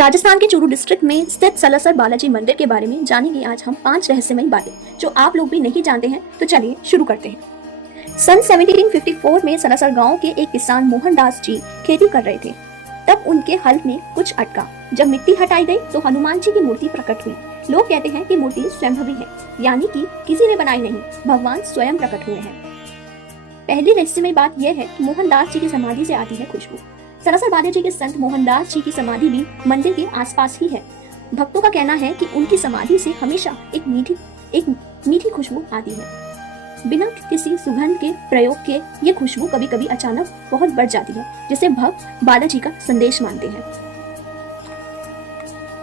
राजस्थान के चूरू डिस्ट्रिक्ट में स्थित सलासर बालाजी मंदिर के बारे में जानेंगे आज हम 5 रहस्यमयी बातें जो आप लोग भी नहीं जानते हैं। तो चलिए शुरू करते हैं। सन 1754 में सलासर गांव के एक किसान मोहनदास जी खेती कर रहे थे। तब उनके हल में कुछ अटका। जब मिट्टी हटाई गई तो हनुमान जी की मूर्ति प्रकट हुई। लोग कहते हैं कि मूर्ति स्वयंभवी है, यानी कि किसी ने बनाई नहीं, भगवान स्वयं प्रकट हुए हैं। पहली रहस्यमयी बात यह है कि मोहनदास जी की समाधि से आती है खुशबू। सलासर बालाजी के संत मोहनदास जी की समाधि भी मंदिर के आसपास ही है। भक्तों का कहना है कि उनकी समाधि से हमेशा एक मीठी खुशबू आती है। बिना किसी सुगंध के प्रयोग के ये खुशबू कभी कभी अचानक बहुत बढ़ जाती है, जिसे भक्त बालाजी का संदेश मानते हैं।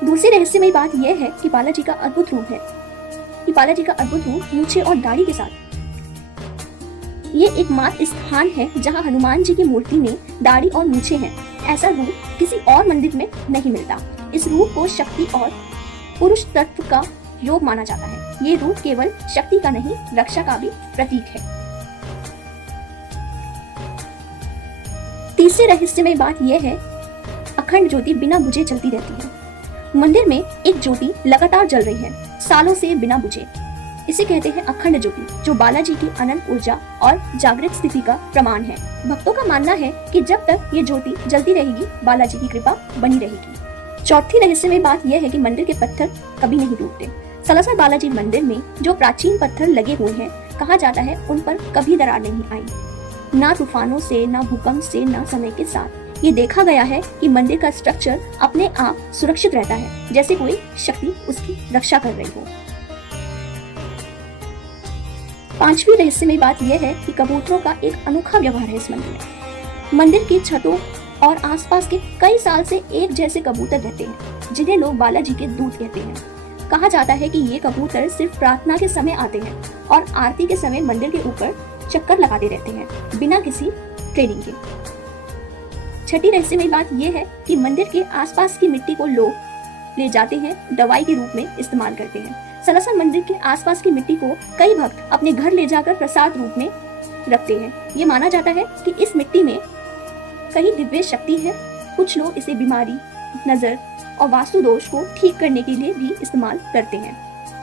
दूसरी रहस्यमयी बात यह है कि बालाजी का अद्भुत रूप है। कि बालाजी का अद्भुत रूप मूछें और दाढ़ी के साथ। ये एकमात्र स्थान है जहां हनुमान जी की मूर्ति में दाढ़ी और मूछें हैं। ऐसा रूप किसी और मंदिर में नहीं मिलता। इस रूप को शक्ति और पुरुष तत्व का योग माना जाता है। ये रूप केवल शक्ति का नहीं, रक्षा का भी प्रतीक है। तीसरी रहस्यमयी बात यह है, अखंड ज्योति बिना बुझे चलती रहती है। मंदिर में एक ज्योति लगातार जल रही है, सालों से बिना बुझे। इसे कहते हैं अखंड ज्योति, जो बालाजी की अनंत ऊर्जा और जागृत स्थिति का प्रमाण है। भक्तों का मानना है कि जब तक ये ज्योति जलती रहेगी, बालाजी की कृपा बनी रहेगी। चौथी रहस्यमयी बात यह है कि मंदिर के पत्थर कभी नहीं टूटते। सलासर बालाजी मंदिर में जो प्राचीन पत्थर लगे हुए हैं, कहा जाता है उन पर कभी दरार नहीं आई। ना तूफानों से, ना भूकंप से, ना समय के साथ। ये देखा गया है कि मंदिर का स्ट्रक्चर अपने आप सुरक्षित रहता है, जैसे कोई शक्ति उसकी रक्षा कर रही हो। पांचवी रहस्यमयी बात यह है कि कबूतरों का एक अनोखा व्यवहार है इस मंदिर में। मंदिर की छतों और आसपास के कई साल से एक जैसे कबूतर रहते हैं, जिन्हें लोग बालाजी के दूत कहते हैं। कहा जाता है कि ये कबूतर सिर्फ प्रार्थना के समय आते हैं और आरती के समय मंदिर के ऊपर चक्कर लगाते रहते हैं, बिना किसी ट्रेनिंग के। छठी रहस्यमयी बात यह है कि मंदिर के आसपास की मिट्टी को लोग ले जाते हैं, दवाई के रूप में इस्तेमाल करते हैं। सलासर मंदिर के आसपास की मिट्टी को कई भक्त अपने घर ले जाकर प्रसाद रूप में रखते हैं। ये माना जाता है कि इस मिट्टी में कई दिव्य शक्ति है। कुछ लोग इसे बीमारी, नजर और वास्तु दोष को ठीक करने के लिए भी इस्तेमाल करते हैं।